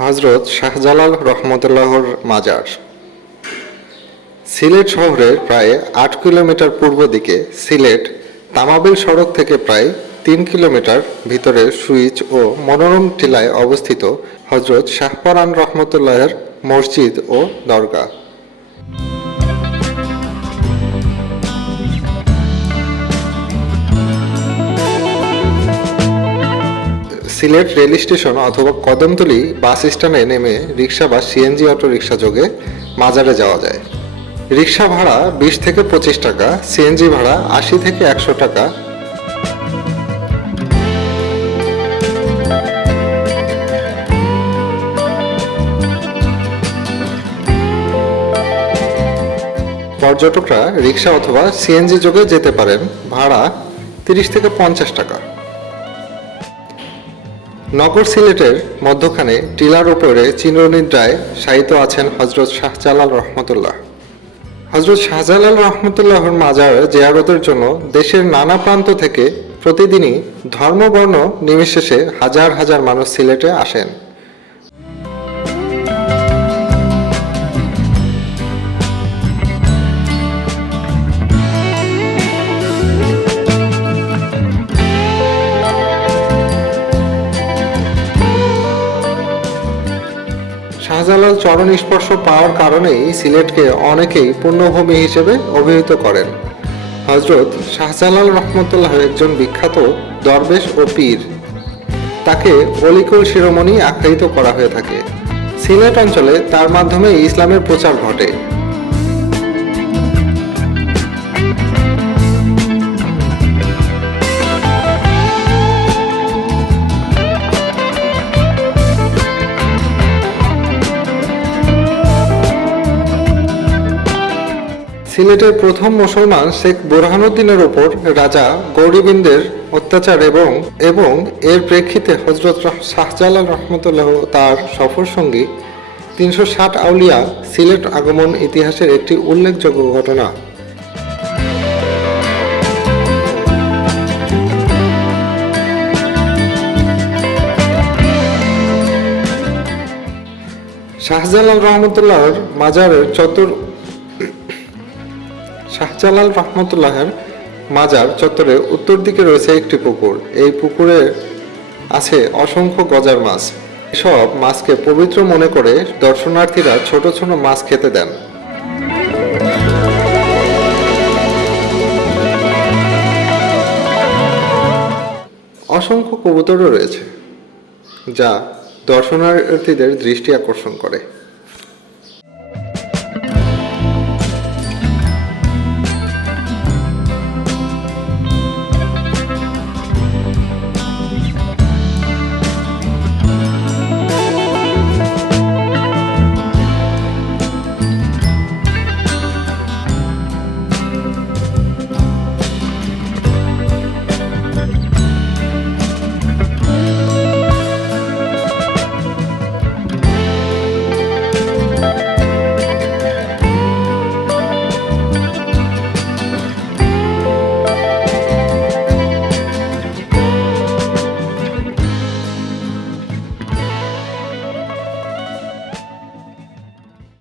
হযরত শাহজালাল রহমতুল্লাহর মাজার। সিলেট শহরের প্রায় ৮ কিলোমিটার পূর্ব দিকে সিলেট তামাবিল সড়ক থেকে প্রায় ৩ কিলোমিটার ভিতরে সুইচ ও মনোরম টিলায় অবস্থিত হযরত শাহপরান রহমতুল্লাহের মসজিদ ও দরগাহ। সিলেট রেল স্টেশন অথবা কদমতলী বাস স্ট্যান্ডে নেমে রিক্সা বা সিএনজি অটো রিক্সা যোগে মাজারে যাওয়া যায়। রিক্সা ভাড়া ২০ থেকে ২৫ টাকা, সিএনজি ভাড়া ৮০ থেকে ১০০ টাকা। পর্যটকরা রিক্সা অথবা সিএনজি যোগে যেতে পারেন, ভাড়া ৩০ থেকে ৫০ টাকা। নগর সিলেটের মধ্যখানে টিলার উপরে চিরনিদ্রায় শায়িত আছেন হযরত শাহজালাল রহমতুল্লাহ। হযরত শাহজালাল রহমতুল্লাহর মাজার জিয়ারতের জন্য দেশের নানা প্রান্ত থেকে প্রতিদিনই ধর্মবর্ণ নির্বিশেষে হাজার হাজার মানুষ সিলেটে আসেন। শাহজালাল চরণ স্পর্শ পাওয়ার কারণেই সিলেটকে অনেকেই পুণ্যভূমি হিসেবে অভিহিত করেন। হযরত শাহজালাল রহমতুল্লাহ একজন বিখ্যাত দরবেশ ও পীর। তাকে অলিকুল শিরোমণি আখ্যায়িত করা হয়ে থাকে। সিলেট অঞ্চলে তার মাধ্যমে ইসলামের প্রচার ঘটে। সিলেটের প্রথম মুসলমান শেখ বুরহানুদ্দিনের উপর রাজা গৌরীবিন্দের অত্যাচার এবং এর প্রেক্ষিতে হযরত শাহজালাল রহমতুল্লাহ তার সফর সঙ্গী ৩৬০ আউলিয়া সিলেট আগমন ইতিহাসের একটি উল্লেখযোগ্য ঘটনা। শাহজালাল রহমতুল্লাহর মাজারের মাজার চত্বরে উত্তর দিকে রয়েছে একটি পুকুর। এই পুকুরে আছে অসংখ্য গজার মাছ। এসব মাছকে পবিত্র মনে করে দর্শনার্থীরা ছোট ছোট মাছ খেতে দেন। অসংখ্য কবুতরও রয়েছে, যা দর্শনার্থীদের দৃষ্টি আকর্ষণ করে।